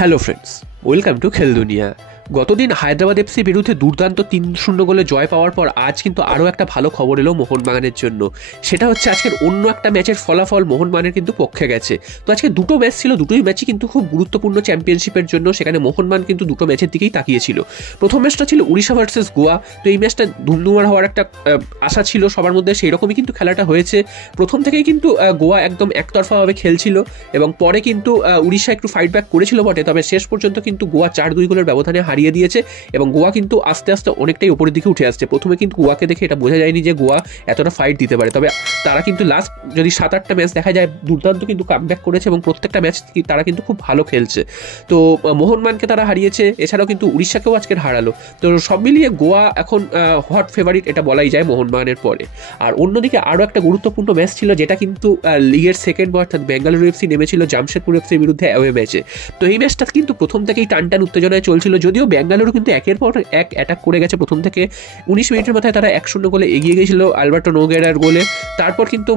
Hello friends, welcome to খেল দুনিয়া। গতদিন হায়দ্রাবাদ এফসি বিরুদ্ধে দুর্দান্ত 3-0 গোলে জয় পাওয়ার পর আজ কিন্তু আরও একটা ভালো খবর এলো মোহনবাগানের জন্য। সেটা হচ্ছে আজকের অন্য একটা ম্যাচের ফলাফল মোহনবাগানের কিন্তু পক্ষে গেছে। তো আজকে দুটো ম্যাচ ছিল, দুটোই ম্যাচই কিন্তু খুব গুরুত্বপূর্ণ চ্যাম্পিয়নশিপের জন্য। সেখানে মোহনবাগান কিন্তু দুটো ম্যাচের দিকেই তাকিয়েছিল। প্রথম ম্যাচটা ছিল উড়িষ্যা ভার্সেস গোয়া। তো এই ম্যাচটা ধুমধুমার হওয়ার একটা আশা ছিল সবার মধ্যে, সেই রকমই কিন্তু খেলাটা হয়েছে। প্রথম থেকেই কিন্তু গোয়া একদম একতরফাভাবে খেলছিল এবং পরে কিন্তু উড়িষ্যা একটু ফাইট ব্যাক করেছিল বটে, তবে শেষ পর্যন্ত কিন্তু গোয়া 4-2 গোলের ব্যবধানে হারিয়ে দিয়েছে এবং গোয়া কিন্তু আস্তে আস্তে অনেকটাই উপরের দিকে উঠে আসছে। প্রথমে কিন্তু গোয়াকে দেখে এটা বোঝা যায়নি যে গোয়া এতটা ফাইট দিতে পারে, তবে তারা কিন্তু লাস্ট যদি 7-8টা ম্যাচ দেখা যায় দুর্দান্ত কিন্তু কামব্যাক করেছে এবং প্রত্যেকটা ম্যাচ তারা কিন্তু খুব ভালো খেলছে। তো মোহনবাগানকে তারা হারিয়েছে, এছাড়াও কিন্তু উড়িষ্যাকেও আজকের হারালো। তো সব মিলিয়ে গোয়া এখন হট ফেভারিট এটা বলাই যায় মোহনবাগানের পরে। আর অন্যদিকে আরও একটা গুরুত্বপূর্ণ ম্যাচ ছিল, যেটা কিন্তু লিগের সেকেন্ড অর্থাৎ বেঙ্গালুরু এফসি নেমেছিল জামশেদপুর এফসির বিরুদ্ধে অ্যাওয়ে ম্যাচে। তো এই ম্যাচটা কিন্তু প্রথম থেকেই টানটান উত্তেজনায় চলছিল, যদিও বেঙ্গালুরু কিন্তু একের পর এক অ্যাটাক করে গেছে। প্রথম থেকে 19 মিনিটের মাথায় তারা 1-0 গোলে এগিয়ে গিয়েছিল আলবার্টো নোগেরার গোলে। তারপর কিন্তু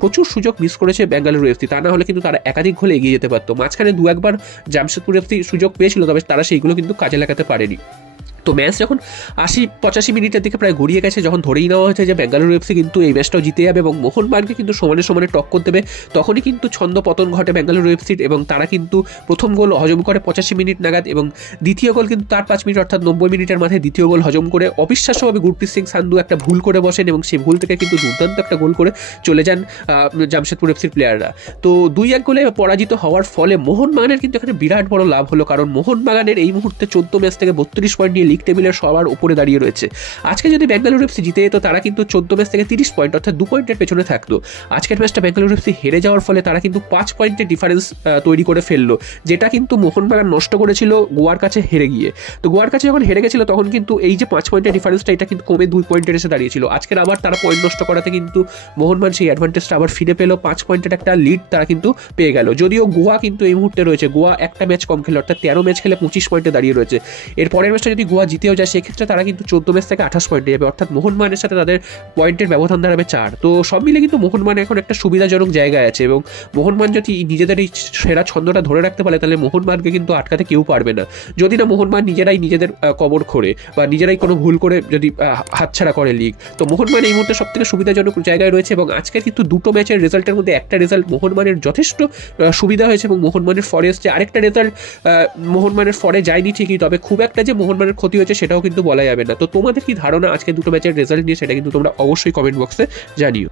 প্রচুর সুযোগ মিস করেছে বেঙ্গালুরু এফসি, তা না হলে কিন্তু তারা একাধিক গোলে এগিয়ে যেতে পারতো। মাঝখানে 2-1বার জামশেদপুর এফসি সুযোগ পেয়েছিল, তবে তারা সেইগুলো কিন্তু কাজে লাগাতে পারেনি। তো ম্যাচ যখন 80-85 মিনিটের দিকে প্রায় গড়িয়ে গেছে, যখন ধরেই নেওয়া হয়েছে যে বেঙ্গালুরু এফসি কিন্তু এই ম্যাচটাও জিতে যাবে এবং মোহনবাগানকে কিন্তু সমানে সমানে টক্কর দেবে, তখনই কিন্তু ছন্দ পতন ঘটে বেঙ্গালুরু এফসির এবং তারা কিন্তু প্রথম গোল হজম করে 85 মিনিট নাগাদ এবং দ্বিতীয় গোল কিন্তু তার 5 মিনিট অর্থাৎ 90 মিনিটের মাথায় দ্বিতীয় গোল হজম করে অবিশ্বাস্যভাবে গুরপ্রীত সিং সান্ধু একটা ভুল করে বসেন এবং সেই ভুল থেকে কিন্তু দুর্দান্ত একটা গোল করে চলে যান জামশেদপুর এফসির প্লেয়াররা। তো 2-1 গোলে পরাজিত হওয়ার ফলে মোহনবাগানের কিন্তু এখানে বিরাট বড় লাভ হলো, কারণ মোহনবাগানের এই মুহূর্তে 14 ম্যাচ থেকে 32 পয়েন্ট নিয়ে লিগ টেবিলের সবার উপরে দাঁড়িয়ে রয়েছে। আজকে যদি বেঙ্গালুরু এফসি জিতে যেত, তারা কিন্তু 14 ম্যাচ থেকে 30 পয়েন্ট অর্থাৎ 2 পয়েন্টের পেছনে থাকতো। আজকের ম্যাচটা বেঙ্গালুরু এফসি হেরে যাওয়ার ফলে তারা কিন্তু 5 পয়েন্টের ডিফারেন্স তৈরি করে ফেললো, যেটা কিন্তু মোহনবাগান নষ্ট করেছিল গোয়ার কাছে হেরে গিয়ে। তো গোয়ার কাছে যখন হেরে গেছিল তখন কিন্তু এই যে 5 পয়েন্টের ডিফারেন্সটা এটা কিন্তু কমে 2 পয়েন্টের এসে দাঁড়িয়েছিল। আজকের আবার তারা পয়েন্ট নষ্ট করাতে কিন্তু মোহনবাগান সেই অ্যাডভান্টেজটা আবার ফিরে পেল, 5 পয়েন্টের একটা লিড তারা কিন্তু পেয়ে গেল। যদিও গোয়া কিন্তু এই মুহূর্তে রয়েছে, গোয়া একটা ম্যাচ কম খেলে অর্থাৎ 13 ম্যাচ খেলে 25 পয়েন্টে দাঁড়িয়ে রয়েছে। এর পরের ম্যাচটা যদি গোয়া জিতেও যায়, সেক্ষেত্রে তারা কিন্তু 14 ম্যাচ থেকে 28 পয়েন্টে যাবে, অর্থাৎ মোহনবাগানের সাথে তাদের পয়েন্টের ব্যবধান দাঁড়াবে 4। তো সব মিলে কিন্তু মোহনবাগান এখন একটা সুবিধাজনক জায়গায় আছে এবং মোহনবাগান যদি নিজেদের এই সেরা ছন্দটা ধরে রাখতে পারে, তাহলে মোহনবাগানকে কিন্তু আটকাতে কেউ পারবে না। যদি না মোহনবাগান নিজেরাই নিজেদের কবর খোঁড়ে বা নিজেরাই কোনো ভুল করে যদি হাতছাড়া করে লিগ, তো মোহনবাগান এই মুহূর্তে সবথেকে সুবিধাজনক জায়গায় রয়েছে। এবং আজকে কিন্তু দুটো ম্যাচের রেজাল্টের মধ্যে একটা রেজাল্ট মোহনবাগানের যথেষ্ট সুবিধা হয়েছে এবং মোহনবাগানের ফরে এসছে, আরেকটা রেজাল্ট মোহনবাগানের ফরে যায়নি ঠিকই, তবে খুব একটা যে মোহনবাগানের ক্ষতি হয়েছে সেটাও কিন্তু বলা যাবে না। তো তোমাদের কি ধারণা আজকে দুটো ম্যাচের রেজাল্ট নিয়ে, সেটা কিন্তু তোমরা অবশ্যই কমেন্ট বক্সে জানিও।